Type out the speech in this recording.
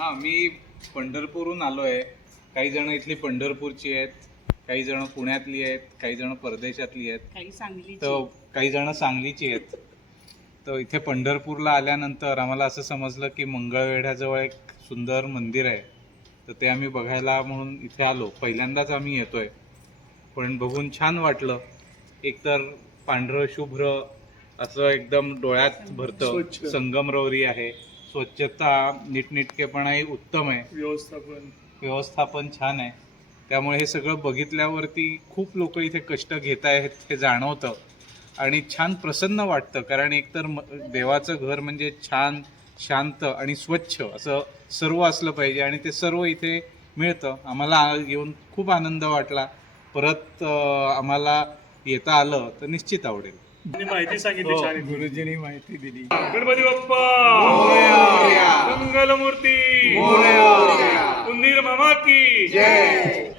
हा, मी पंढरपूरहून आलो आहे. काही जण इथली पंढरपूरची आहेत, काही जण पुण्यातली आहेत, काही जण परदेशातली आहेत, काही सांगली तर काही जण सांगलीची आहेत. तर इथे पंढरपूरला आल्यानंतर आम्हाला असं समजलं की मंगळवेढ्याजवळ एक सुंदर मंदिर आहे. तर ते आम्ही बघायला म्हणून इथे आलो. पहिल्यांदाच आम्ही येतोय, पण बघून छान वाटलं. एकतर पांढरं शुभ्र असं एकदम डोळ्यात भरतं. स्वच्छ. संगमरवरी आहे, स्वच्छता नीटनेटकेपणाही उत्तम आहे, व्यवस्थापन छान आहे. त्यामुळे हे सगळं बघितल्यावरती खूप लोक इथे कष्ट घेत आहेत हे जाणवतं आणि छान प्रसन्न वाटतं. कारण एकतर देवाचं घर म्हणजे छान, शांत आणि स्वच्छ असं सर्व असलं पाहिजे आणि ते सर्व इथे मिळतं. आम्हाला येऊन खूप आनंद वाटला. परत आम्हाला येता आलं तर निश्चित आवडेल. माहिती सांगितली हो, छान. गुरुजींनी माहिती दिली. गणपती बाप्पा मंगलमूर्ती उंदीर मामा की जय.